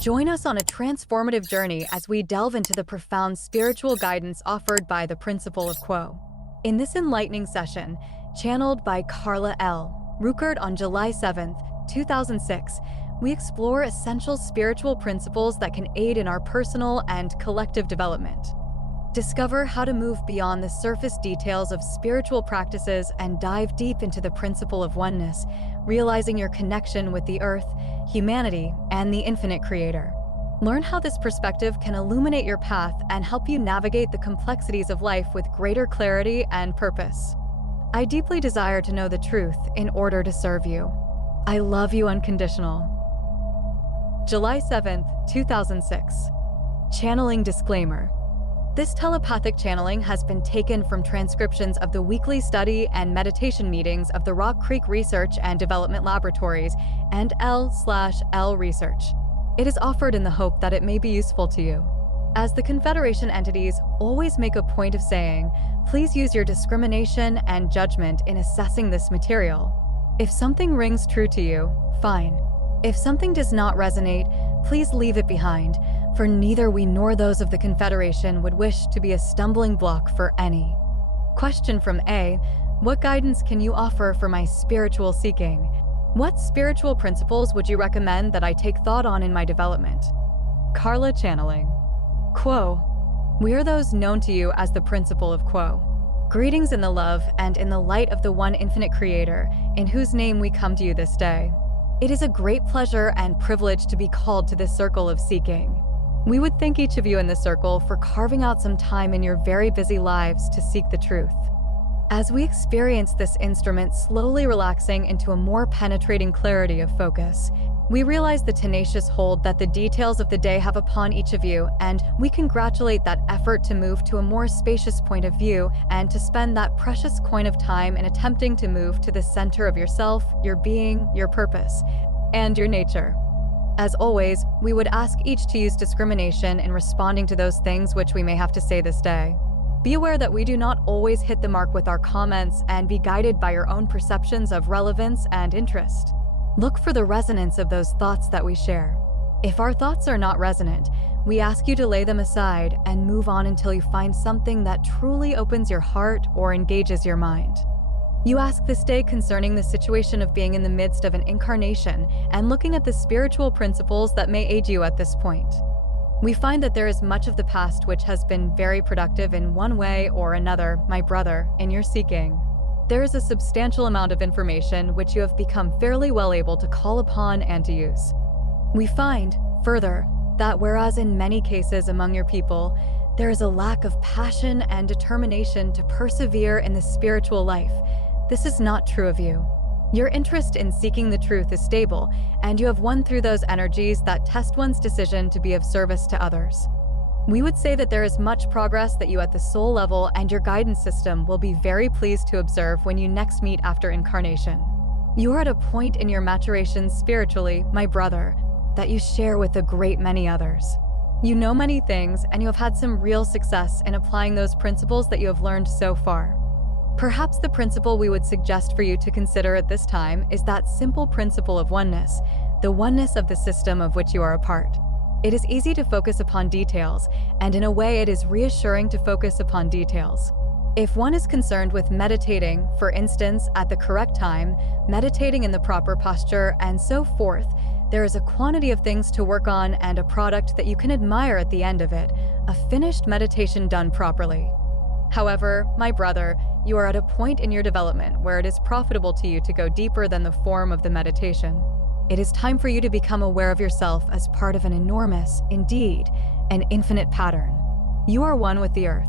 Join us on a transformative journey as we delve into the profound spiritual guidance offered by the Principle of Quo. In this enlightening session, channeled by Carla L. Ruckert on July 7th, 2006, we explore essential spiritual principles that can aid in our personal and collective development. Discover how to move beyond the surface details of spiritual practices and dive deep into the principle of oneness, realizing your connection with the earth, humanity, and the infinite creator. Learn how this perspective can illuminate your path and help you navigate the complexities of life with greater clarity and purpose. I deeply desire to know the truth in order to serve you. I love you unconditional. July 7th, 2006. Channeling disclaimer. This telepathic channeling has been taken from transcriptions of the weekly study and meditation meetings of the Rock Creek Research and Development Laboratories and L/L Research. It is offered in the hope that it may be useful to you. As the Confederation entities always make a point of saying, please use your discrimination and judgment in assessing this material. If something rings true to you, fine. If something does not resonate, please leave it behind, for neither we nor those of the Confederation would wish to be a stumbling block for any. Question from A. What guidance can you offer for my spiritual seeking? What spiritual principles would you recommend that I take thought on in my development? Carla channeling. Quo. We are those known to you as the Principle of Quo. Greetings in the love and in the light of the one infinite creator, in whose name we come to you this day. It is a great pleasure and privilege to be called to this circle of seeking. We would thank each of you in this circle for carving out some time in your very busy lives to seek the truth. As we experience this instrument slowly relaxing into a more penetrating clarity of focus, we realize the tenacious hold that the details of the day have upon each of you, and we congratulate that effort to move to a more spacious point of view and to spend that precious coin of time in attempting to move to the center of yourself, your being, your purpose, and your nature. As always, we would ask each to use discrimination in responding to those things which we may have to say this day. Be aware that we do not always hit the mark with our comments, and be guided by your own perceptions of relevance and interest. Look for the resonance of those thoughts that we share. If our thoughts are not resonant, we ask you to lay them aside and move on until you find something that truly opens your heart or engages your mind. You ask this day concerning the situation of being in the midst of an incarnation and looking at the spiritual principles that may aid you at this point. We find that there is much of the past which has been very productive in one way or another, my brother, in your seeking. There is a substantial amount of information which you have become fairly well able to call upon and to use. We find, further, that whereas in many cases among your people, there is a lack of passion and determination to persevere in the spiritual life, this is not true of you. Your interest in seeking the truth is stable, and you have won through those energies that test one's decision to be of service to others. We would say that there is much progress that you at the soul level and your guidance system will be very pleased to observe when you next meet after incarnation. You are at a point in your maturation spiritually, my brother, that you share with a great many others. You know many things, and you have had some real success in applying those principles that you have learned so far. Perhaps the principle we would suggest for you to consider at this time is that simple principle of oneness, the oneness of the system of which you are a part. It is easy to focus upon details, and in a way it is reassuring to focus upon details. If one is concerned with meditating, for instance, at the correct time, meditating in the proper posture, and so forth, there is a quantity of things to work on and a product that you can admire at the end of it, a finished meditation done properly. However, my brother, you are at a point in your development where it is profitable to you to go deeper than the form of the meditation. It is time for you to become aware of yourself as part of an enormous, indeed, an infinite pattern. You are one with the earth.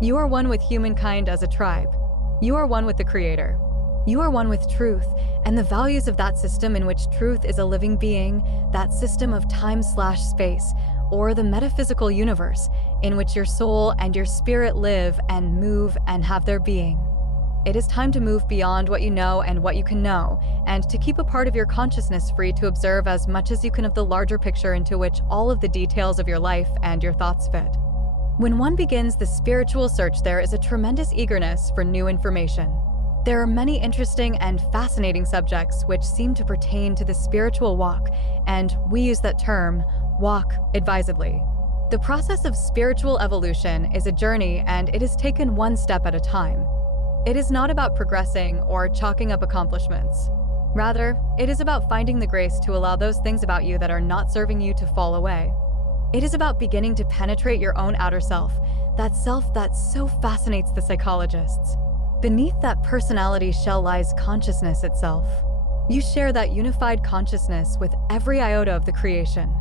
You are one with humankind as a tribe. You are one with the Creator. You are one with truth, and the values of that system in which truth is a living being, that system of time/space, or the metaphysical universe, in which your soul and your spirit live and move and have their being. It is time to move beyond what you know and what you can know, and to keep a part of your consciousness free to observe as much as you can of the larger picture into which all of the details of your life and your thoughts fit. When one begins the spiritual search, there is a tremendous eagerness for new information. There are many interesting and fascinating subjects which seem to pertain to the spiritual walk, and we use that term, Walk advisedly. The process of spiritual evolution is a journey, and it is taken one step at a time. It is not about progressing or chalking up accomplishments. Rather, it is about finding the grace to allow those things about you that are not serving you to fall away. It is about beginning to penetrate your own outer self that so fascinates the psychologists. Beneath that personality shell lies consciousness itself. You share that unified consciousness with every iota of the creation.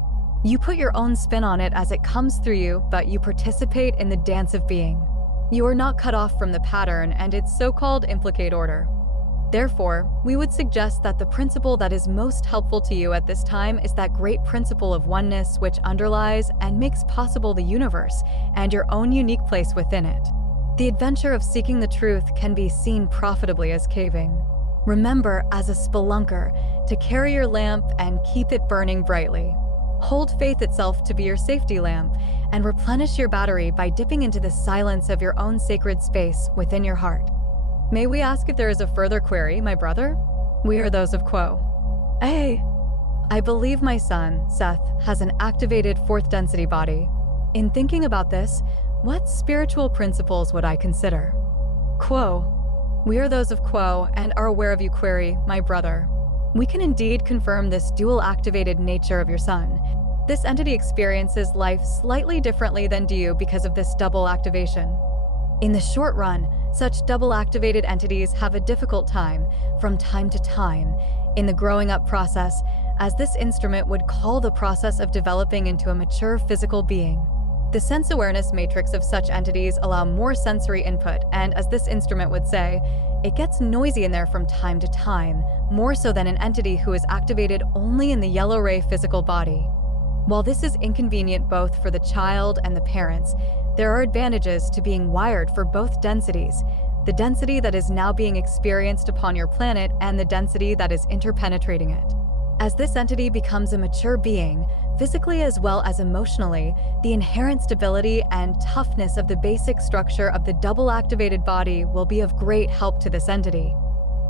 You put your own spin on it as it comes through you, but you participate in the dance of being. You are not cut off from the pattern and its so-called implicate order. Therefore, we would suggest that the principle that is most helpful to you at this time is that great principle of oneness which underlies and makes possible the universe and your own unique place within it. The adventure of seeking the truth can be seen profitably as caving. Remember, as a spelunker, to carry your lamp and keep it burning brightly. Hold faith itself to be your safety lamp, and replenish your battery by dipping into the silence of your own sacred space within your heart. May we ask if there is a further query, my brother? We are those of Quo. I believe my son, Seth, has an activated fourth density body. In thinking about this, what spiritual principles would I consider? Quo. We are those of Quo and are aware of you, query, my brother. We can indeed confirm this dual activated nature of your son. This entity experiences life slightly differently than do you because of this double activation. In the short run, such double activated entities have a difficult time, from time to time, in the growing up process, as this instrument would call the process of developing into a mature physical being. The sense awareness matrix of such entities allow more sensory input, and as this instrument would say, it gets noisy in there from time to time, more so than an entity who is activated only in the yellow ray physical body. While this is inconvenient both for the child and the parents, there are advantages to being wired for both densities, the density that is now being experienced upon your planet and the density that is interpenetrating it. As this entity becomes a mature being, physically as well as emotionally, the inherent stability and toughness of the basic structure of the double activated body will be of great help to this entity.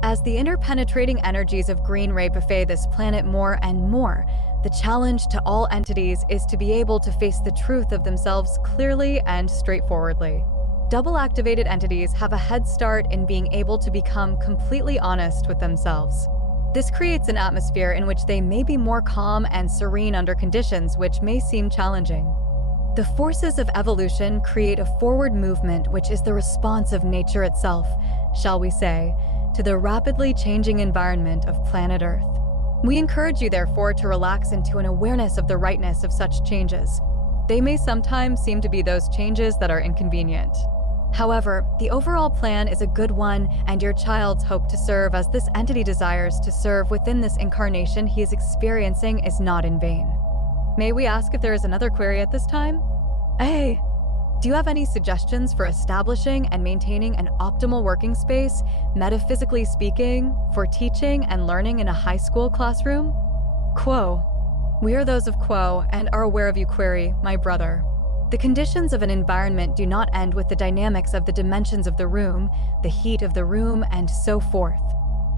As the interpenetrating energies of green ray buffet this planet more and more, the challenge to all entities is to be able to face the truth of themselves clearly and straightforwardly. Double activated entities have a head start in being able to become completely honest with themselves. This creates an atmosphere in which they may be more calm and serene under conditions which may seem challenging. The forces of evolution create a forward movement which is the response of nature itself, shall we say, to the rapidly changing environment of planet Earth. We encourage you, therefore, to relax into an awareness of the rightness of such changes. They may sometimes seem to be those changes that are inconvenient. However, the overall plan is a good one, and your child's hope to serve as this entity desires to serve within this incarnation he is experiencing is not in vain. May we ask if there is another query at this time? Hey, do you have any suggestions for establishing and maintaining an optimal working space, metaphysically speaking, for teaching and learning in a high school classroom? Quo. We are those of Quo and are aware of you, query, my brother. The conditions of an environment do not end with the dynamics of the dimensions of the room, the heat of the room, and so forth.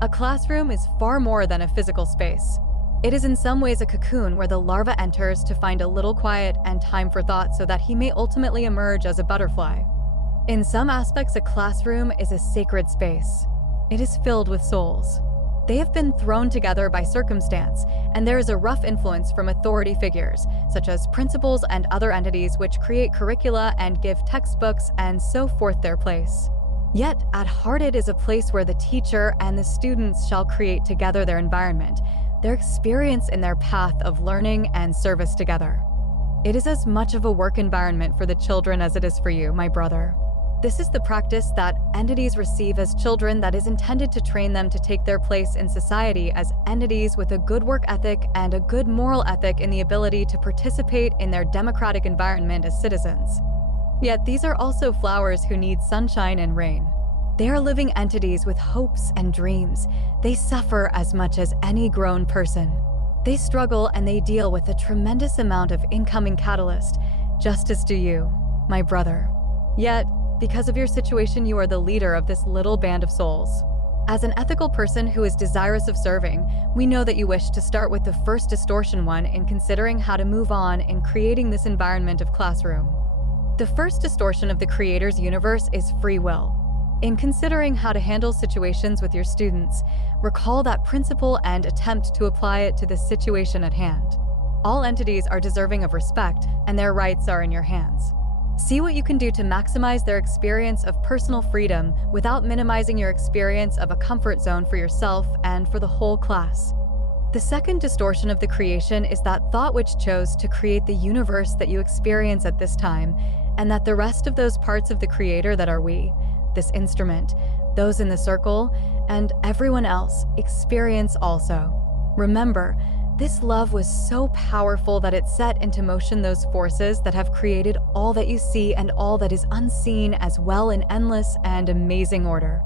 A classroom is far more than a physical space. It is in some ways a cocoon where the larva enters to find a little quiet and time for thought so that he may ultimately emerge as a butterfly. In some aspects, a classroom is a sacred space. It is filled with souls. They have been thrown together by circumstance, and there is a rough influence from authority figures, such as principals and other entities which create curricula and give textbooks and so forth their place. Yet, at heart it is a place where the teacher and the students shall create together their environment, their experience in their path of learning and service together. It is as much of a work environment for the children as it is for you, my brother. This is the practice that entities receive as children that is intended to train them to take their place in society as entities with a good work ethic and a good moral ethic in the ability to participate in their democratic environment as citizens. Yet these are also flowers who need sunshine and rain. They are living entities with hopes and dreams. They suffer as much as any grown person. They struggle and they deal with a tremendous amount of incoming catalyst, just as do you, my brother. Yet, because of your situation, you are the leader of this little band of souls. As an ethical person who is desirous of serving, we know that you wish to start with the first distortion one in considering how to move on in creating this environment of classroom. The first distortion of the creator's universe is free will. In considering how to handle situations with your students, recall that principle and attempt to apply it to the situation at hand. All entities are deserving of respect, and their rights are in your hands. See what you can do to maximize their experience of personal freedom without minimizing your experience of a comfort zone for yourself and for the whole class. The second distortion of the creation is that thought which chose to create the universe that you experience at this time, and that the rest of those parts of the creator that are we, this instrument, those in the circle, and everyone else experience also. Remember, this love was so powerful that it set into motion those forces that have created all that you see and all that is unseen as well in endless and amazing order.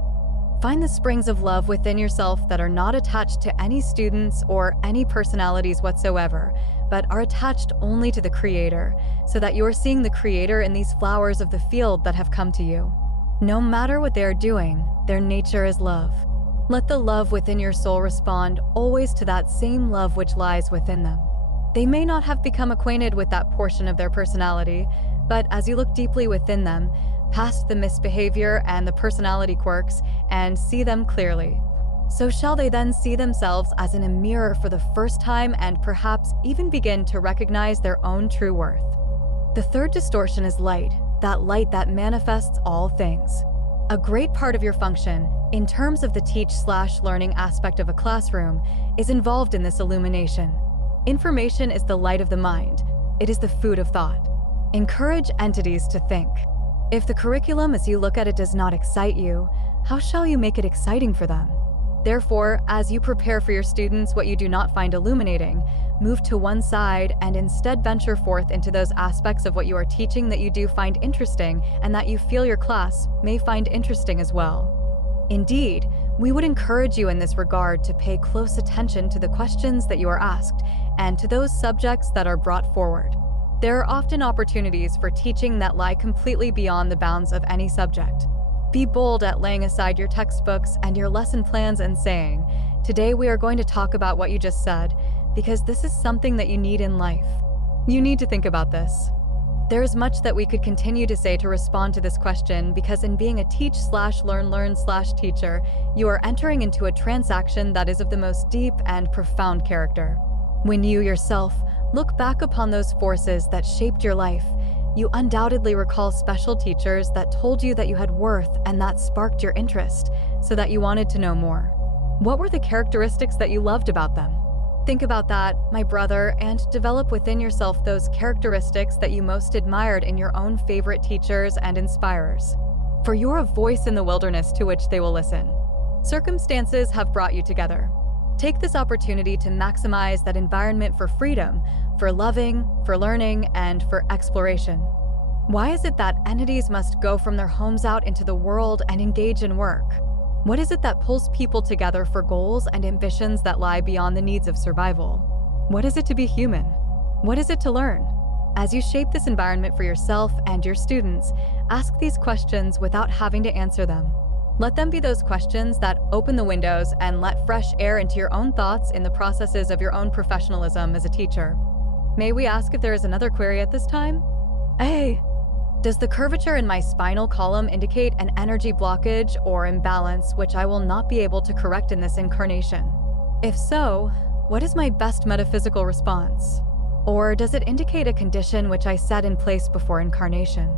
Find the springs of love within yourself that are not attached to any students or any personalities whatsoever, but are attached only to the Creator, so that you are seeing the Creator in these flowers of the field that have come to you. No matter what they are doing, their nature is love. Let the love within your soul respond always to that same love which lies within them. They may not have become acquainted with that portion of their personality, but as you look deeply within them, past the misbehavior and the personality quirks, and see them clearly, so shall they then see themselves as in a mirror for the first time and perhaps even begin to recognize their own true worth. The third distortion is light that manifests all things. A great part of your function, in terms of the teach/learning aspect of a classroom, is involved in this illumination. Information is the light of the mind. It is the food of thought. Encourage entities to think. If the curriculum as you look at it does not excite you, how shall you make it exciting for them? Therefore, as you prepare for your students what you do not find illuminating, move to one side and instead venture forth into those aspects of what you are teaching that you do find interesting and that you feel your class may find interesting as well. Indeed, we would encourage you in this regard to pay close attention to the questions that you are asked and to those subjects that are brought forward. There are often opportunities for teaching that lie completely beyond the bounds of any subject. Be bold at laying aside your textbooks and your lesson plans and saying, "Today we are going to talk about what you just said, because this is something that you need in life." You need to think about this. There is much that we could continue to say to respond to this question, because in being a teach/learn/teacher, you are entering into a transaction that is of the most deep and profound character. When you yourself look back upon those forces that shaped your life, you undoubtedly recall special teachers that told you that you had worth and that sparked your interest, so that you wanted to know more. What were the characteristics that you loved about them? Think about that, my brother, and develop within yourself those characteristics that you most admired in your own favorite teachers and inspirers. For you're a voice in the wilderness to which they will listen. Circumstances have brought you together. Take this opportunity to maximize that environment for freedom, for loving, for learning, and for exploration. Why is it that entities must go from their homes out into the world and engage in work? What is it that pulls people together for goals and ambitions that lie beyond the needs of survival? What is it to be human? What is it to learn? As you shape this environment for yourself and your students, ask these questions without having to answer them. Let them be those questions that open the windows and let fresh air into your own thoughts in the processes of your own professionalism as a teacher. May we ask if there is another query at this time? Hey, does the curvature in my spinal column indicate an energy blockage or imbalance which I will not be able to correct in this incarnation? If so, what is my best metaphysical response? Or does it indicate a condition which I set in place before incarnation?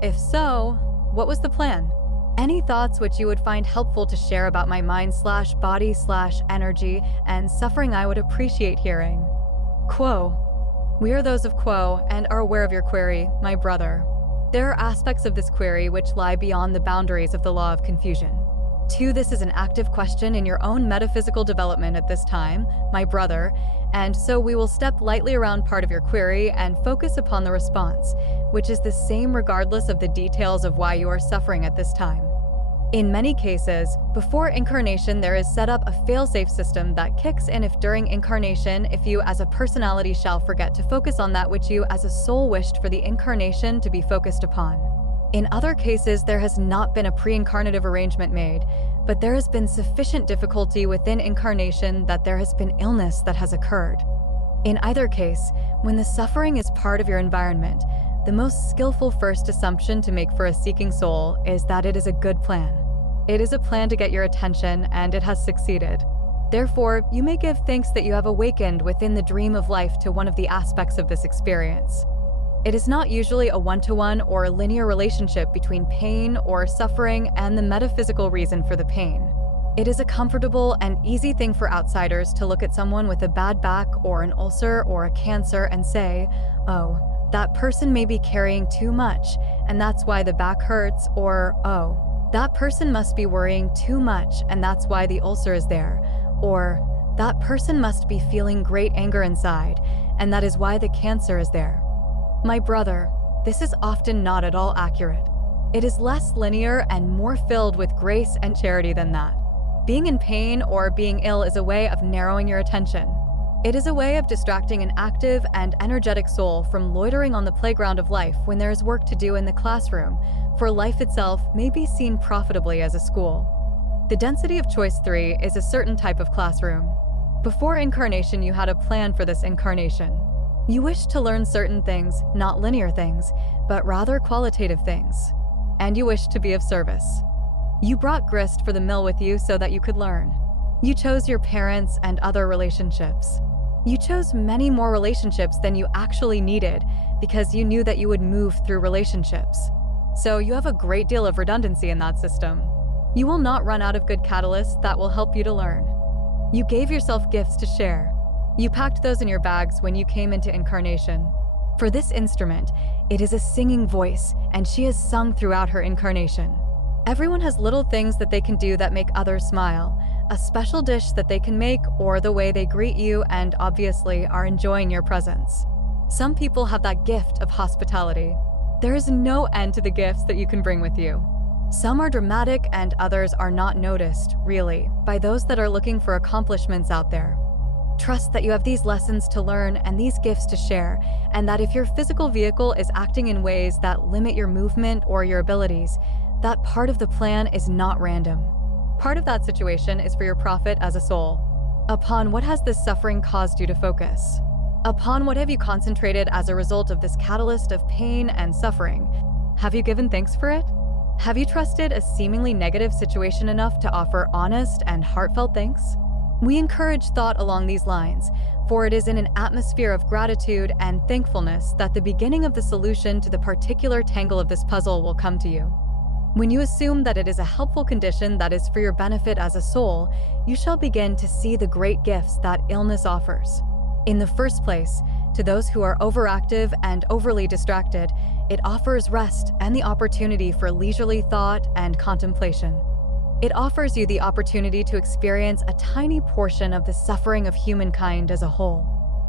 If so, what was the plan? Any thoughts which you would find helpful to share about my mind/body/energy and suffering I would appreciate hearing. Quo. We are those of Quo and are aware of your query, my brother. There are aspects of this query which lie beyond the boundaries of the law of confusion. 2. This is an active question in your own metaphysical development at this time, my brother, and so we will step lightly around part of your query and focus upon the response, which is the same regardless of the details of why you are suffering at this time. In many cases, before incarnation there is set up a fail-safe system that kicks in if during incarnation if you as a personality shall forget to focus on that which you as a soul wished for the incarnation to be focused upon. In other cases, there has not been a pre-incarnative arrangement made, but there has been sufficient difficulty within incarnation that there has been illness that has occurred. In either case, when the suffering is part of your environment, the most skillful first assumption to make for a seeking soul is that it is a good plan. It is a plan to get your attention, and it has succeeded. Therefore, you may give thanks that you have awakened within the dream of life to one of the aspects of this experience. It is not usually a one-to-one or linear relationship between pain or suffering and the metaphysical reason for the pain. It is a comfortable and easy thing for outsiders to look at someone with a bad back or an ulcer or a cancer and say, "Oh, that person may be carrying too much, and that's why the back hurts," or, "Oh, that person must be worrying too much, and that's why the ulcer is there," or, "That person must be feeling great anger inside, and that is why the cancer is there." My brother, this is often not at all accurate. It is less linear and more filled with grace and charity than that. Being in pain or being ill is a way of narrowing your attention. It is a way of distracting an active and energetic soul from loitering on the playground of life when there is work to do in the classroom, for life itself may be seen profitably as a school. The density of choice 3 is a certain type of classroom. Before incarnation, you had a plan for this incarnation. You wished to learn certain things, not linear things, but rather qualitative things. And you wished to be of service. You brought grist for the mill with you so that you could learn. You chose your parents and other relationships. You chose many more relationships than you actually needed because you knew that you would move through relationships. So you have a great deal of redundancy in that system. You will not run out of good catalysts that will help you to learn. You gave yourself gifts to share. You packed those in your bags when you came into incarnation. For this instrument, it is a singing voice, and she has sung throughout her incarnation. Everyone has little things that they can do that make others smile, a special dish that they can make, or the way they greet you and obviously are enjoying your presence. Some people have that gift of hospitality. There is no end to the gifts that you can bring with you. Some are dramatic and others are not noticed, really, by those that are looking for accomplishments out there. Trust that you have these lessons to learn and these gifts to share, and that if your physical vehicle is acting in ways that limit your movement or your abilities, that part of the plan is not random. Part of that situation is for your profit as a soul. Upon what has this suffering caused you to focus? Upon what have you concentrated as a result of this catalyst of pain and suffering? Have you given thanks for it? Have you trusted a seemingly negative situation enough to offer honest and heartfelt thanks? We encourage thought along these lines, for it is in an atmosphere of gratitude and thankfulness that the beginning of the solution to the particular tangle of this puzzle will come to you. When you assume that it is a helpful condition that is for your benefit as a soul, you shall begin to see the great gifts that illness offers. In the first place, to those who are overactive and overly distracted, it offers rest and the opportunity for leisurely thought and contemplation. It offers you the opportunity to experience a tiny portion of the suffering of humankind as a whole.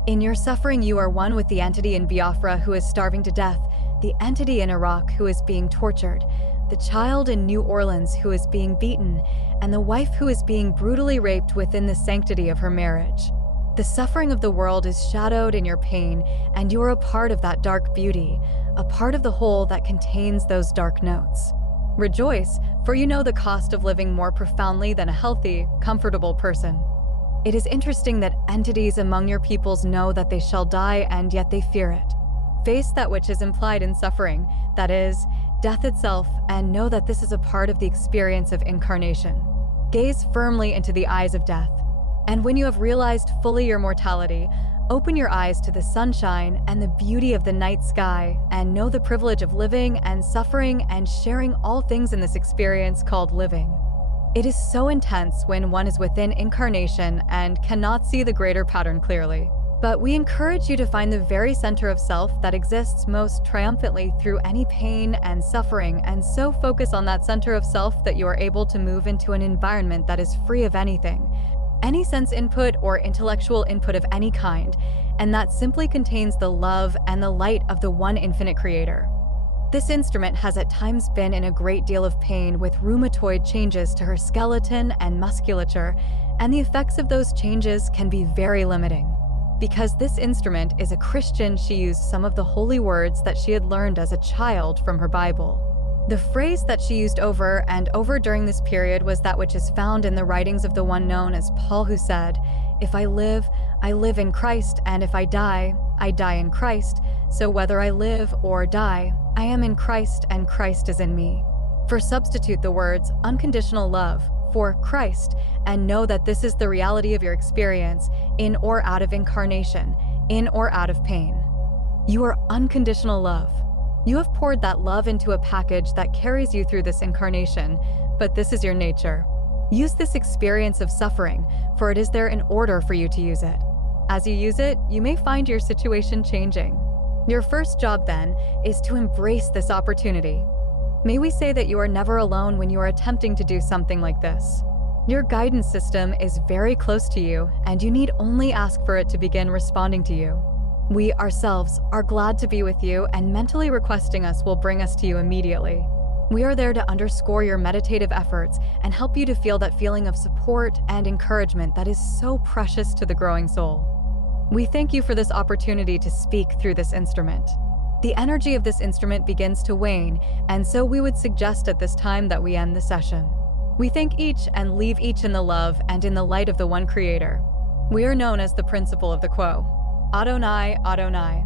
In your suffering, you are one with the entity in Biafra who is starving to death, the entity in Iraq who is being tortured, the child in New Orleans who is being beaten, and the wife who is being brutally raped within the sanctity of her marriage. The suffering of the world is shadowed in your pain, and you are a part of that dark beauty, a part of the whole that contains those dark notes. Rejoice, for you know the cost of living more profoundly than a healthy, comfortable person. It is interesting that entities among your peoples know that they shall die, and yet they fear it. Face that which is implied in suffering, that is, death itself, and know that this is a part of the experience of incarnation. Gaze firmly into the eyes of death. And when you have realized fully your mortality, open your eyes to the sunshine and the beauty of the night sky, and know the privilege of living and suffering and sharing all things in this experience called living. It is so intense when one is within incarnation and cannot see the greater pattern clearly. But we encourage you to find the very center of self that exists most triumphantly through any pain and suffering, and so focus on that center of self that you are able to move into an environment that is free of anything, any sense input or intellectual input of any kind, and that simply contains the love and the light of the one infinite creator. This instrument has at times been in a great deal of pain with rheumatoid changes to her skeleton and musculature, and the effects of those changes can be very limiting. Because this instrument is a Christian, she used some of the holy words that she had learned as a child from her Bible. The phrase that she used over and over during this period was that which is found in the writings of the one known as Paul, who said, "If I live in Christ, and if I die in Christ. So whether I live or die, I am in Christ and Christ is in me." For substitute the words unconditional love for Christ and know that this is the reality of your experience in or out of incarnation, in or out of pain. You are unconditional love. You have poured that love into a package that carries you through this incarnation, but this is your nature. Use this experience of suffering, for it is there in order for you to use it. As you use it, you may find your situation changing. Your first job, then, is to embrace this opportunity. May we say that you are never alone when you are attempting to do something like this. Your guidance system is very close to you, and you need only ask for it to begin responding to you. We ourselves are glad to be with you, and mentally requesting us will bring us to you immediately. We are there to underscore your meditative efforts and help you to feel that feeling of support and encouragement that is so precious to the growing soul. We thank you for this opportunity to speak through this instrument. The energy of this instrument begins to wane, and so we would suggest at this time that we end the session. We thank each and leave each in the love and in the light of the one Creator. We are known as the principle of the Quo. Adonai, Adonai.